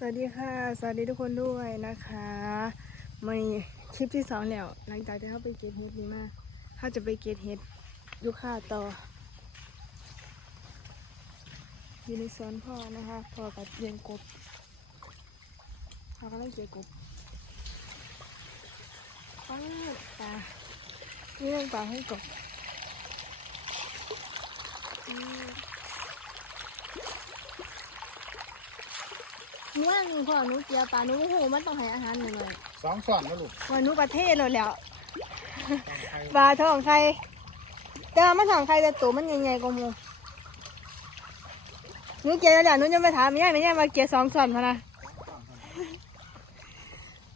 สวัสดีค่ะ สวัสดีทุกคนด้วยนะคะมาคลิปที่สองแล้ว หลังจากที่เขาไปเก็บเห็ดนี่มาเขาจะไปเก็บเห็ดยุค่าต่ออยู่ในสวนพ่อนะคะพ่อกับเลี้ยงกบเขาก็เลยเก็บกบป้าปลาเรื่องปลาให้กบอืม หนู ว่าหนูพ่อหนูเจียปลาหนูโอ้โหมันต้องให้อาหารหน่อยสองส่วนนะลูกๆว่าหนูประเทศเลยแหล้วตามใครปลาท้องไข่แต่ว่ามันท้องไข่แต่ตัวมันใหญ่ๆกว่าหมูหนูเจียแล้วแหละหนูจะไปถามยังไงยังมาเกียสองส่วนพะนะ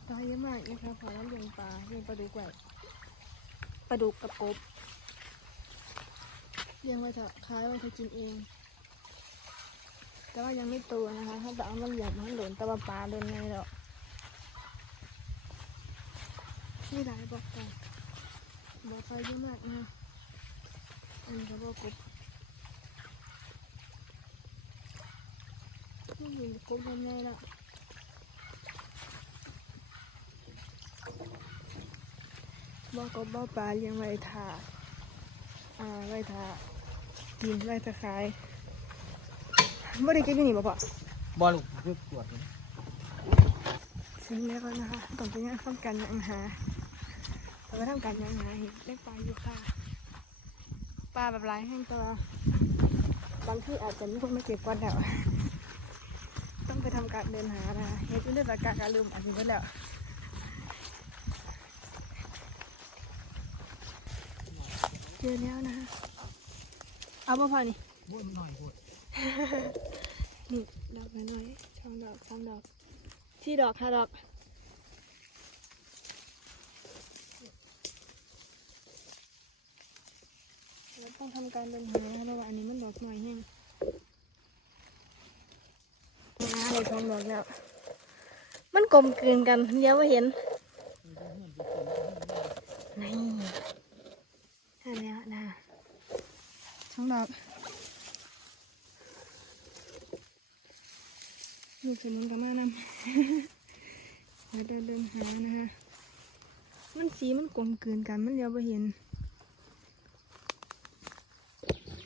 ปลาเยอะมากนะคะพอแล้วเลี้ยงปลาเลี้ยงปลาดุกไว้ปลาดุกกับกบเลี้ยงไว้เถอะขายไว้เธอกินเอง แต่ว่ายังไม่โตนะคะถ้าจะเอามันหยียบมันหล่นต่ว่าปลาโดนไงหรอกนี่หลายบอกกันบอกไปเยอะมากนะอันนี้บอกกบนี่อยู่กบทำไงล่ะบอกกบบอกปลาเลี้ยงไว้ถาอ่าไว้ถากินไว้จะขาย ไม่ได้กินที่นี่บ่พ่อบอลลูกเพื่อตรวจนี่สิ่งแรกแล้วนะคะก่อนจะยังทำการยังหาเราก็ทำการยังหาเห็ดเล็กปลาอยู่ค่ะปลาแบบหลายแห้งตัวบางที่อาจจะมีคนมาเก็บก่อนแล้วต้องไปทำการเดินหานะเห็ดอยู่ในตะกร้าการลืมอันนี้ก็แล้วเจอแล้วนะคะเอาบ่พอนี่บุ้ยมันหน่อยบุ้ย นี่ดอกน้อยๆช่องดอกสามดอกที่ดอกห้าดอกเราต้องทำการเดินหาราะว่าอันนี้มันดอกหน่อยแห้งนะเลยทองดอกแล้ว มันกลมกลืนกันเดี๋ยวว่าเห็นนี่อันนี้นะช่องดอก ลูกสมุนกับมานำแล้วเดินเดินหานะคะ มันสีมันกลมกลืนกันมันเลี้ยวไปเห็น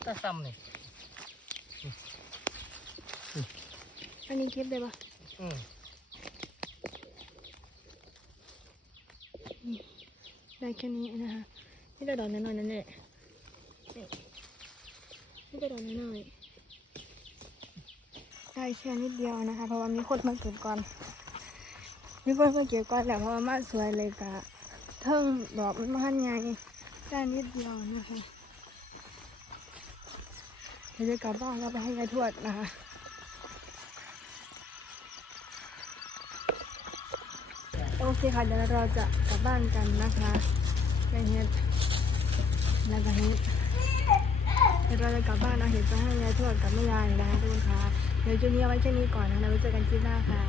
ถ้าซ้ำนี่อันนี้เก็บได้ปะอืมได้แค่นี้นะคะนี่แต่ดอกน้อยๆนั่นแหละนี่นี่แต่ดอกน้อยๆ ได้แค่นิดเดียวนะคะ เพราะว่ามีคนมาเก็บก่อน มีคนมาเก็บก่อนแหละเพราะว่ามาสวยเลยกะเทิงดอกมันมาหันใหญ่ได้นิดเดียวนะคะเดี๋ยวจะกลับบ้านแล้วไปให้ยายทวดนะคะโอเคค่ะเดี๋ยวเราจะกลับบ้านกันนะคะไปเฮ็ดแล้วก็เฮ็ด เดี๋ยวเราจะกลับบ้านเอาเห็นไปให้ยายทวดกับแม่ยายนะคะทุกคนค่ะเดี๋ยวจุดนี้เอาไว้แค่นี้ก่อนนะเราไว้เจอกันคลิปหน้าค่ะ